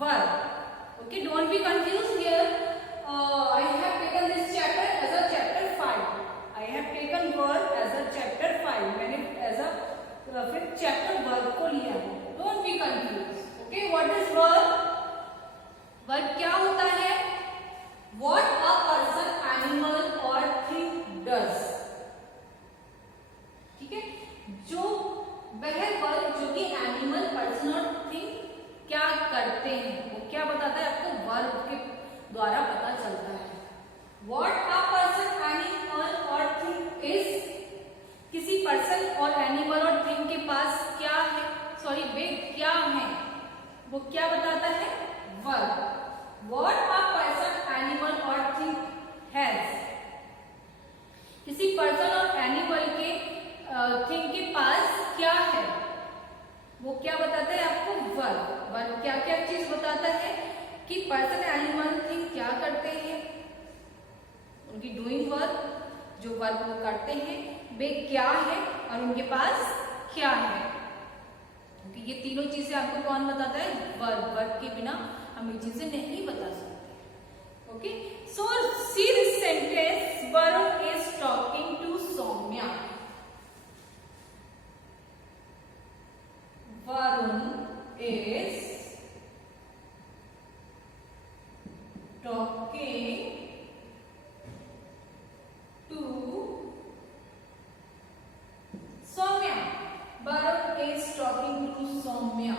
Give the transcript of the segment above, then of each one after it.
verb. Okay, don't be confused here. I have taken this chapter as a chapter 5. I have taken verb as a chapter 5. मैंने as a फिर chapter verb को लिया है. Don't be confused. Okay, what is verb? Verb क्या होता है? What a person, animal or thing does. ठीक है, जो वह वर्ब जो कि एनिमल, पर्सन और थिंग क्या करते हैं, वो क्या बताता है आपको? वर्ब के द्वारा पता चलता है. What a person, animal or thing is. किसी पर्सन और एनिमल और थिंग के पास क्या है, सॉरी वे क्या है, वो क्या बताता है? Verb. What a person, animal or thing has. किसी पर्सन और एनिमल के थिंग के पास क्या है, वो क्या बताता है आपको? वर्ब. वर्ब क्या क्या चीज बताता है कि पर्सन, एनिमल, थिंग क्या करते हैं, उनकी डूइंग वर्ब, जो वर्ब वो करते हैं, वे क्या है और उनके पास क्या है. क्योंकि ये तीनों चीजें आपको कौन बताता है? वर्ब. वर्ब के बिना हम ये चीजें नहीं बता सकते. Okay, so see this sentence. Varun is talking to Saumya. Varun is talking to Soumya. Varun is talking to Soumya.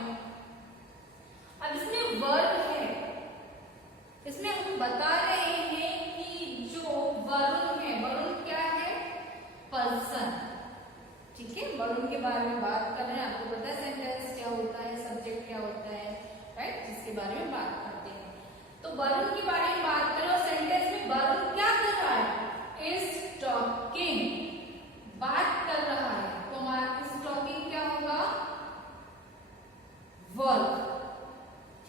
अब इसमें वर्ब है, इसमें हम बता रहे हैं कि जो वरुण है, वरुण क्या है? पर्सन. ठीक है, वरुण के बारे में बात कर रहे हैं. आपको पता है सेंटेंस क्या होता है, सब्जेक्ट क्या होता है, राइट, जिसके बारे में बात करते हैं. तो वरुण के बारे में बात करें और सेंटेंस में वरुण क्या कर रहा है? Is talking. बात कर रहा है. तो हमारा इज टॉकिंग क्या होगा? वर्ब.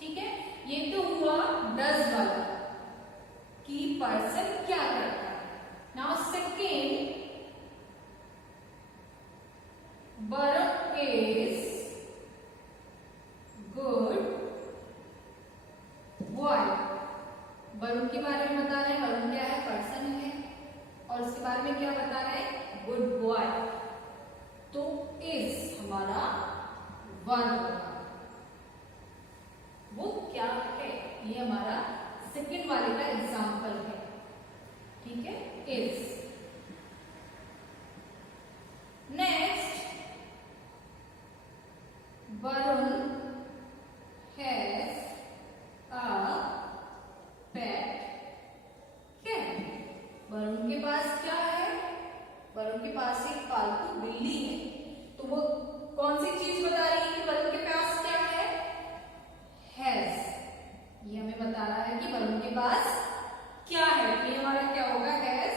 ठीक है, ये तो हुआ डज वाला कि पर्सन क्या करता है. Now second, Varun is good boy. Varun के बारे में बता रहे हैं. वरुण क्या है? पर्सन है. और उसके बारे में क्या बता रहे हैं? Good boy. तो इज हमारा वर्ब. वो क्या है? ये हमारा सेकंड वाले का एग्जाम्पल है. ठीक है, is. Next, Varun has a pet cat. Varun के पास क्या है? वरुण के पास एक पालतू बिल्ली है. तो वो कौन सी चीज बता रही है कि वरुण के पास क्या है? Has. ये हमें बता रहा है कि वरुण के पास क्या है. तो ये हमारा क्या होगा? Has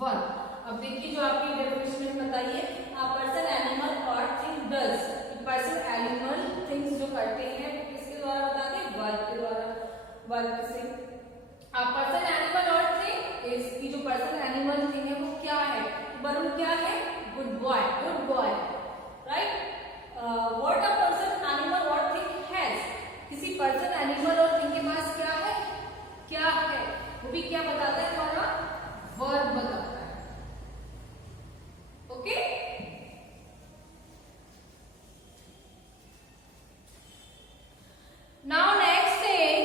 verb. अब देखिए जो आपकी डेफिनेशन में बताइए, a person, animal or thing does. Person, animal, things जो करते हैं वो किसके द्वारा बताते हैं? वर्ब के द्वारा. वर्ब से a person, animal or thing is की जो पर्सन, एनिमल, थिंग है वो क्या है? वरुण क्या है? Good boy. Good boy, right. What a person, animal और थिंग हैज. किसी पर्सन, एनिमल और थिंग के पास क्या है? क्या है, वो भी क्या बताता है? हमारा वर्ब बताता है. Okay, now next thing,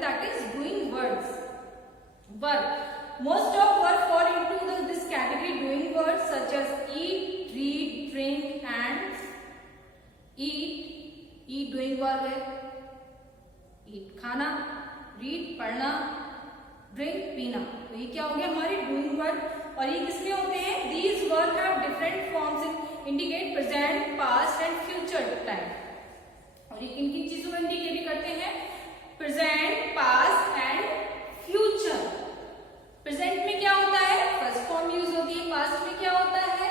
important, that is doing words. Verb. Most of verb fall into this category, doing words such as eat, read, drink and eat. Eat doing verb है. Eat खाना, read पढ़ना, drink पीना. तो ये क्या हो गया हमारे doing verb. और ये किसमें होते हैं? These verbs have different forms and indicate present, past and future time. और ये किन किन चीजों को इंडिकेट करते हैं? Present, past and future. Present में क्या होता है? फर्स्ट फॉर्म यूज होती है. पास्ट में क्या होता है?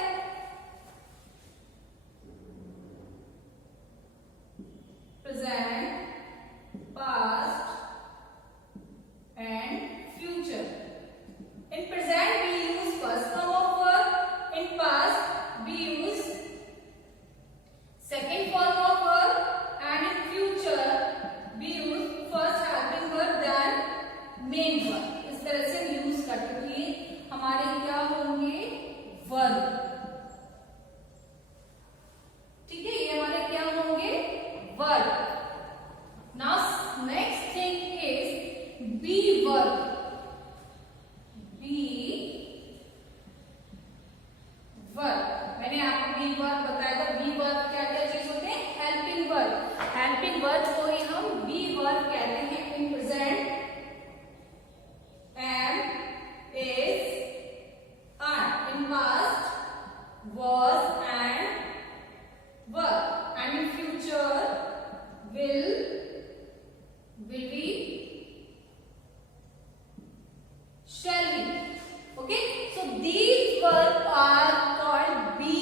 Present, past and future. In present we use first form of verb. In past we use second form of verb. And in future we use first helping verb than main verb. इस तरह से use करते हुए हमारे क्या होंगे? Verb. ठीक है, ये हमारे क्या होंगे? Verb. Now next thing is be verb. Be verb. मैंने आपको be verb बताया था. be verb क्या क्या चीज होते हैं? Helping verb. हेल्पिंग वर्ब को ही हम बी वर्ब कहते हैं. In present am, is, are. In past was and were. And in future will be, shall be. Okay, so these verbs are called be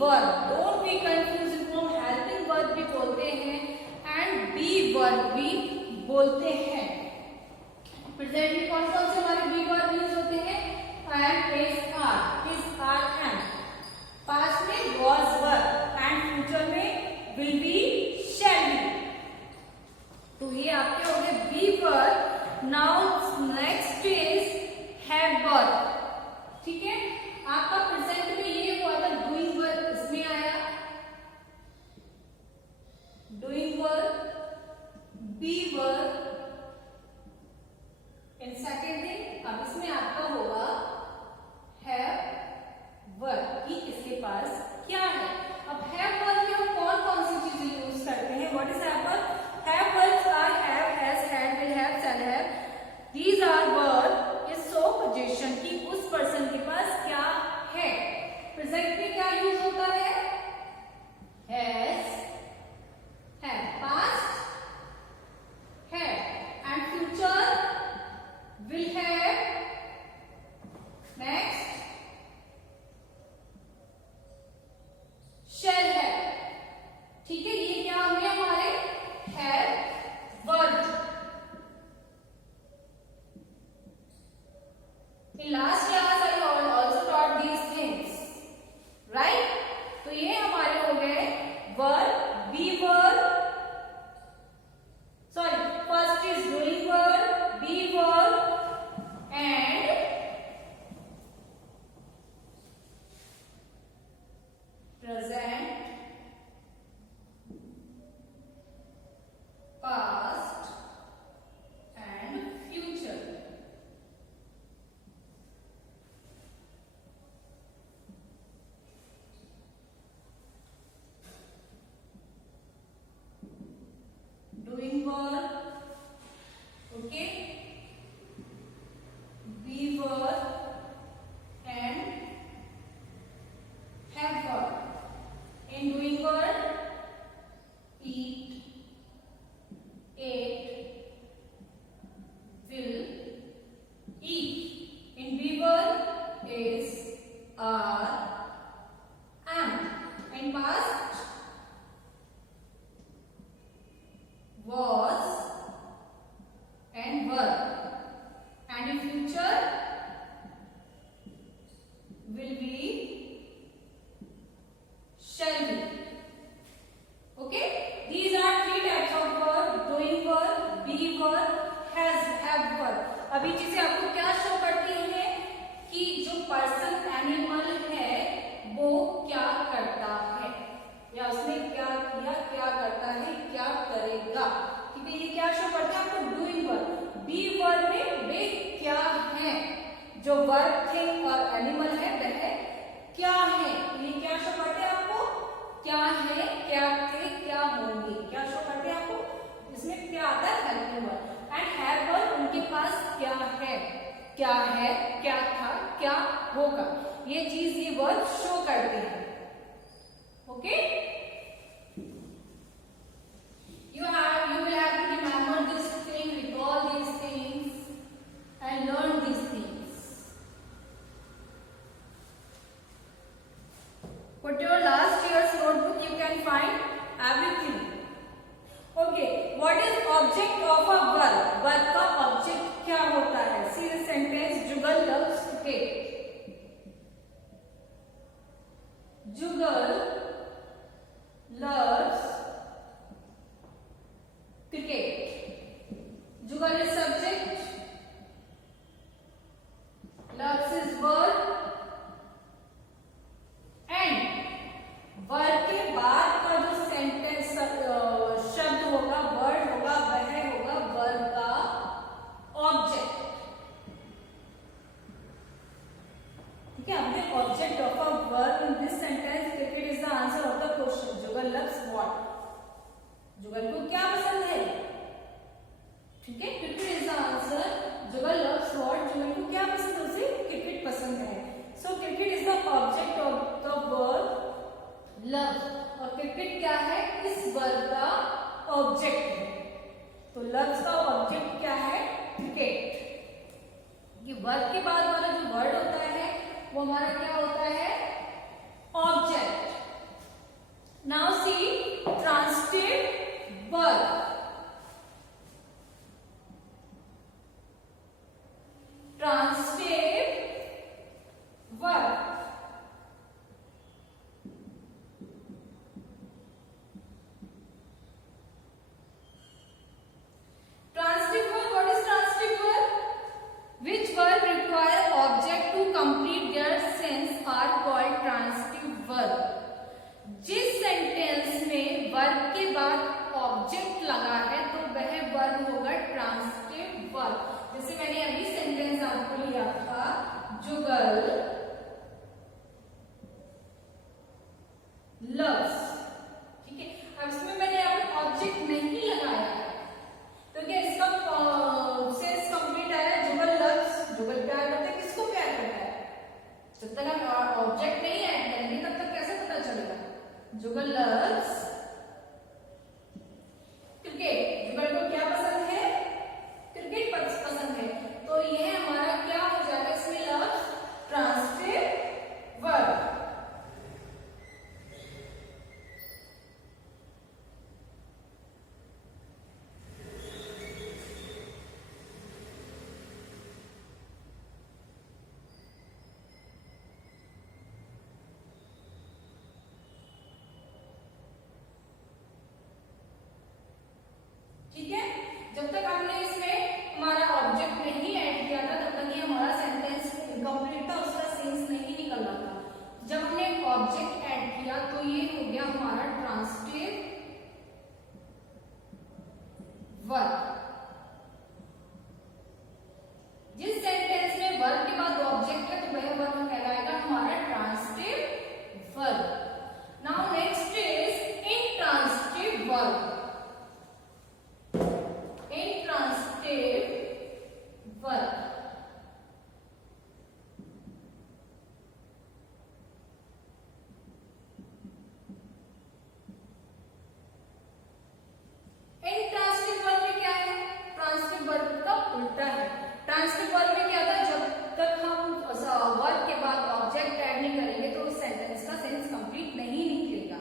verb. Don't be confused. इनको हम helping verb भी बोलते हैं and be verb भी बोलते हैं. Present में कौन कौन से हमारे be verb यूज होते हैं? am, is, are and. Past में was, were and फ्यूचर में will be, shall be. तो ये आपके हो गए be verb. Now next is have verb. ठीक है, आपका प्रेजेंट में ये हुआ था डूइंग वर्ब. इसमें आया doing verb, be verb. In second thing अब इसमें आपका होगा हैव वर्ब कि इसके पास क्या है. अब हैव वर्ब में हम कौन कौन सी चीजें यूज करते हैं? What is have verb? Have verbs are have, has, had, will have, shall have. These are verb is so position कि उस पर्सन के पास क्या है. प्रेजेंट में क्या यूज होता है? Has, have. Past have and future will have. Next shall have. ठीक है, ये क्या हो गया हमारे have verb. In last class I also taught these things, right? तो ये हमारे हो गए verb, be verb. Sorry, first is doing verb, be verb and present, past and future. Doing verb, okay, be verb and have verb. In doing verb, eat, ate, will, eat. In be verb is are, am. In past was and were. And in future will be, shall be. Okay, these are three types of verb: doing verb, be verb, has, have verb. अभी चीजें आपको क्या show करती है कि जो person animal है वो क्या करता है या उसने क्या किया, क्या करता है, क्या करेगा. ठीक है, ये क्या शो करता है आपको? Doing verb. क्या है, क्या थे, क्या होंगे, क्या शो करते हैं आपको। इसमें क्या आता है, helping verb. And have verb उनके पास क्या है, क्या है, क्या था, क्या होगा, ये चीज ये वर्ब शो करते हैं। Okay, you will have to remember this thing, recall these things and learn these things. Put your last year's notebook, you can find everything. Okay, what is object of a verb? Verb का object क्या होता है? See the sentence, Jugal loves cricket. Jugal loves cricket. Jugal is subject, loves is verb, and verb के बाद का जो sentence शब्द होगा, वर्ड होगा, वह होगा वर्ब का ऑब्जेक्ट। ठीक है, हमने object of a verb in this sentence, cricket is the answer of the question. Jugal loves what, Jugal को क्या पसंद है। ठीक है, cricket is the answer, Jugal loves what, Jugal को क्या पसंद है, उसे क्रिकेट पसंद है। So cricket is the object of the verb love, और क्रिकेट क्या है, इस वर्ब का ऑब्जेक्ट है। तो लव्स का ऑब्जेक्ट क्या है, क्रिकेट। ये वर्ब के बाद वाला जो वर्ड होता है वो हमारा क्या होता है, object. Now see transitive verb. Transitive verb, complete their sense are called transitive verb। जिस सेंटेंस में वर्ब के बाद ऑब्जेक्ट लगा है तो वह वर्ब होगा ट्रांसिटिव वर्ब। जैसे मैंने अभी सेंटेंस आपको लिया था, जुगल लव्स। ठीक है, अब इसमें मैंने ऑब्जेक्ट नहीं लगाया तो क्या इसका सेंस कंप्लीट आया। जुगल लव्स, जुगल प्यार करते हैं, किसको प्यार करता है। जब तक आप ऑब्जेक्ट नहीं ऐड करेंगे तब तक कैसे पता चलेगा। जुगल लव्स क्रिकेट, जुगल को क्या पसंद है, क्रिकेट पसंद है। तो यह हमारा क्या हो जाएगा, इसमें लव्स ट्रांसिटिव वर्ब। ठीक है, जब तक हमने इसमें हमारा ऑब्जेक्ट नहीं ऐड किया था तब तक ये हमारा सेंटेंस इनकम्प्लीट था, उसका सेंस नहीं निकल रहा था। जब हमने ऑब्जेक्ट ऐड किया तो ये हो गया हमारा ट्रांसिटिव वर्ब। जिस सेंटेंस में वर्ब के बाद ऑब्जेक्ट है तो वह वर्ब कहलाएगा हमारा transitive verb. Now next is intransitive verb. Verb, intransitive verb में क्या है, ट्रांसिटिव वर्ब का उल्टा है। ट्रांसिटिव वर्ब में क्या था, जब तक हम वर्ब के बाद ऑब्जेक्ट ऐड नहीं करेंगे तो उस सेंटेंस का सेंस कंप्लीट नहीं निकलेगा,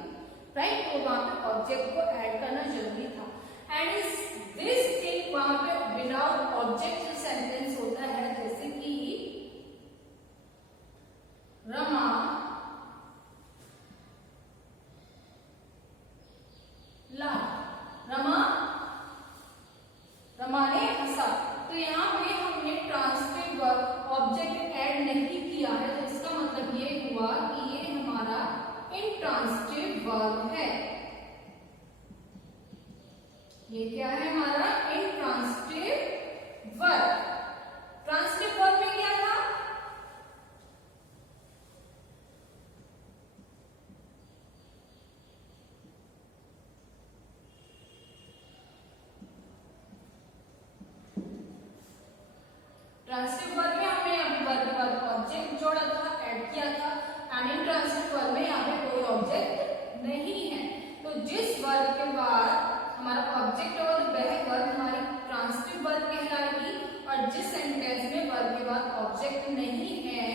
राइट। तो वहां पे ऑब्जेक्ट को ऐड करना जरूरी था। एंड इस दिस थिंग वहां पे विदाउट ऑब्जेक्ट जो सेंटेंस होता है, जैसे कि रमा ला, रमा ने हंसा, तो यहाँ पे हमने ट्रांसिटिव वर्ब ऑब्जेक्ट ऐड नहीं किया है, तो इसका मतलब ये हुआ कि ये हमारा इंट्रांसिटिव वर्ब है। ये क्या है हमारा इंट्रांसिटिव वर्ब। ट्रांसिटिव वर्ब में क्या था, ट्रांसिटिव वर्ब में हमने वर्ब के बाद ऑब्जेक्ट जोड़ा था, ऐड किया था, एंड इंट्रांसिटिव वर्ब में यहाँ पे कोई ऑब्जेक्ट नहीं है। तो जिस वर्ब के बाद हमारा ऑब्जेक्ट और वह वर्ब हमारी ट्रांसिटिव वर्ब कहलाएगी, और जिस सेंटेंस में वर्ब के बाद ऑब्जेक्ट नहीं है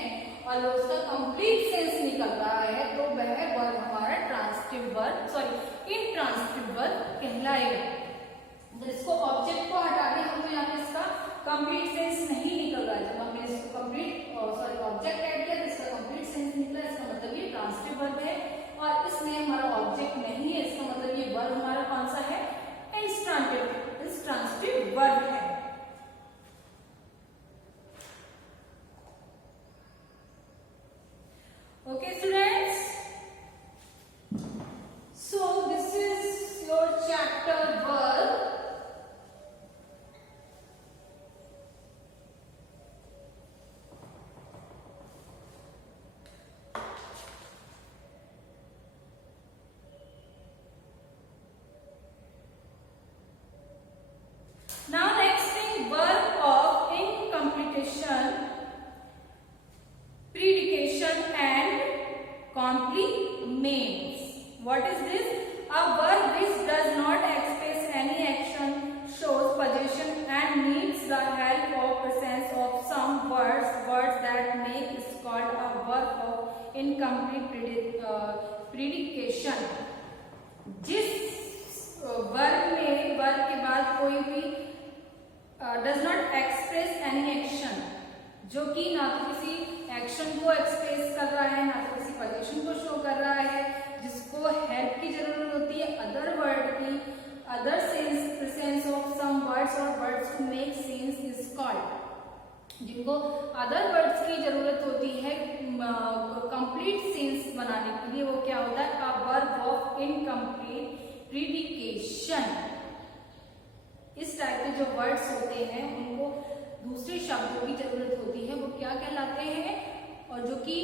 और उसका कंप्लीट सेंस निकल रहा है, तो वह वर्ब हमारा ट्रांसिटिव वर्ब इंट्रांसिटिव वर्ब कहलाएगा। इसको ऑब्जेक्ट को हटा के हमको यहाँ पे इसका कंप्लीट सेंस नहीं निकल रहा है। जब हमने इसको ऑब्जेक्ट ऐड किया तो इसका कंप्लीट सेंस निकला, इसका मतलब ये ट्रांसिटिव वर्ब है। और इसमें हमारा ऑब्जेक्ट नहीं है, इसका मतलब ये वर्ब हमारा कौन सा है? इंट्रांसिटिव वर्ब है। Okay students, so this is your chapter verb. Now next thing, verb of incompletion, predication and complements. What is this? A verb which does not express any action, shows possession and needs the help of presence of some words that make is called a verb of incomplete predication. जिस verb में verb के बाद कोई भी does not express any action, जो कि ना तो किसी एक्शन को एक्सप्रेस कर रहा है, ना तो किसी पोजीशन को शो कर रहा है, जिसको हेल्प की जरूरत होती है अदर वर्ड की, other sense presence of some words और words to make sense is called, जिनको अदर वर्ड्स की जरूरत होती है कंप्लीट सेंस बनाने के लिए, वो क्या होता है? A verb of incomplete predication. इस टाइप के जो वर्ड्स होते हैं उनको दूसरे शब्दों की जरूरत होती है, वो क्या कहलाते हैं? और जो कि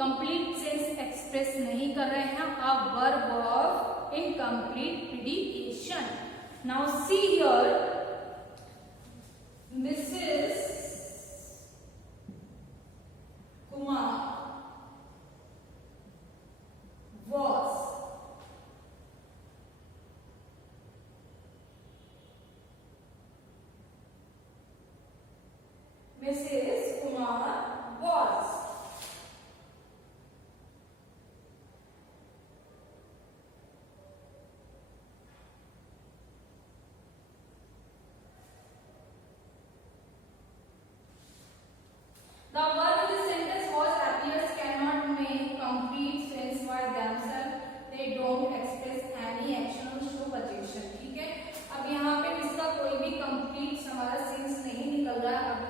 कंप्लीट सेंस एक्सप्रेस नहीं कर रहे हैं, a verb of incomplete predication. Now see here, this is Kumar was Mrs. Kumar was. The verb in this sentence was appears cannot make complete sense by themselves. They don't express any action or show possession. ठीक है, अब यहाँ पे इसका कोई भी complete हमारा sense नहीं निकल रहा है। अब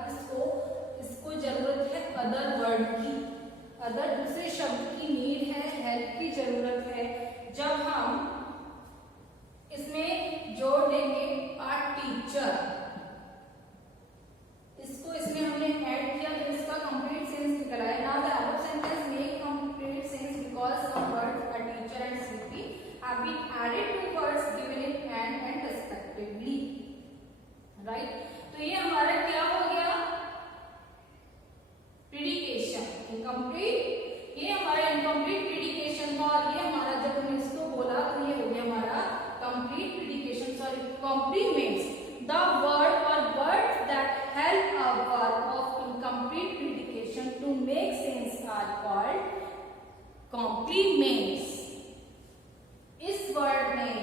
इसको जरूरत है अदर वर्ड की, अदर दूसरे शब्द की नीड है, हेल्प की जरूरत है। जब हम इसमें जोड़ देंगे अ टीचर, इसको इसमें हमने ऐड किया तो इसका कंप्लीट सेंस निकला है। Now the above sentence make complete sense because some words a teacher and city have been added to words given in and respectively, right? तो ये हमारा क्या हो गया? Predication incomplete. ये हमारा इनकम्प्लीट प्रीडिकेशन था, और ये हमारा जब हमने इसको बोला तो ये हो गया हमारा complete predication, sorry compliments. The word or words that help a verb of incomplete predication to make sense are called complements. इस वर्ड में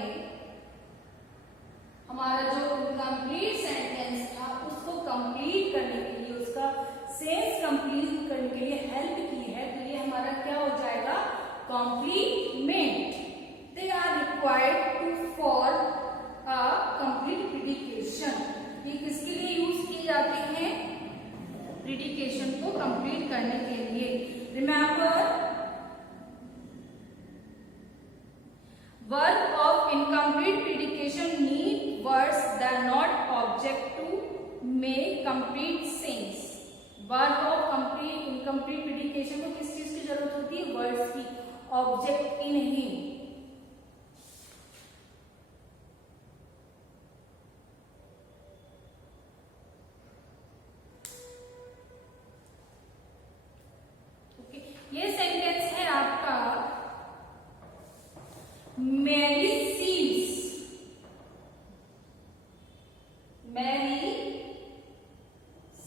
हमारा जो कंप्लीट सेंटेंस था उसको कंप्लीट करने के लिए, उसका सेंस कंप्लीट करने के लिए हेल्प की है, तो ये हमारा क्या हो जाएगा? Complement. They are required to form a complete predication। ये किसके लिए यूज किए जाते हैं? प्रीडिकेशन को कंप्लीट करने के लिए। Remember, verb of incomplete predication need words that not object to make complete sense. Verb of incomplete predication को किस चीज की जरूरत होती है? वर्ड्स की, ऑब्जेक्ट की नहीं। Mary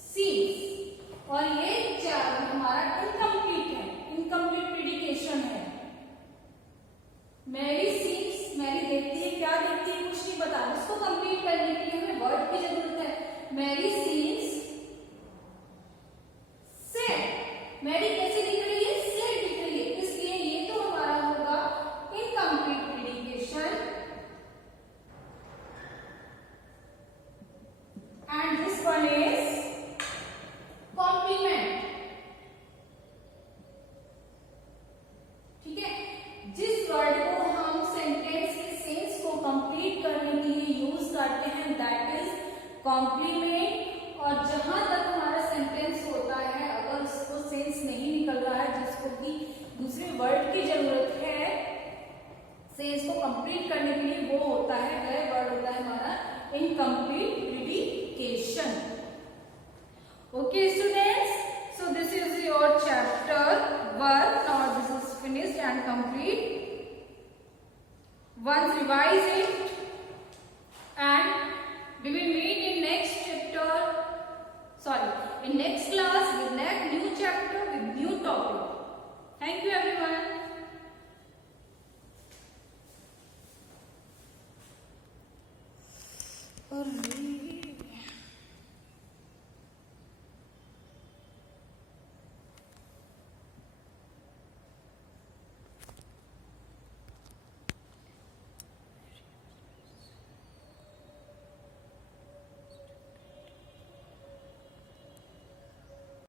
seeds. और ये चार हमारा इनकम्प्लीट है, इनकम्प्लीट प्रेडिकेशन है। मैरी सीड्स, मैरी देखती है, क्या देखती है कुछ नहीं पता, इसको कंप्लीट करने के लिए हमें वर्ड की जरूरत है। Mary seeds said. मैरी कैसे दिख रही है? सेड दिख रही है, इसलिए ये तो हमारा होगा incomplete predication. And this one is compliment. ठीक है, जिस वर्ड को हम सेंटेंस के सेंस को कंप्लीट करने के लिए यूज करते हैं दैट इज कॉम्प्लीमेंट। और जहां तक हमारा सेंटेंस होता है, अगर उसको सेंस नहीं निकल रहा है, जिसको कि दूसरे वर्ड की जरूरत है सेंस को कंप्लीट करने के लिए, वो होता है, वह वर्ड होता है हमारा incomplete प्रेडिकेशन। Okay students, so this is your chapter 1. Now this is finished and complete. Once revise it and we will meet in next chapter, sorry, in next class.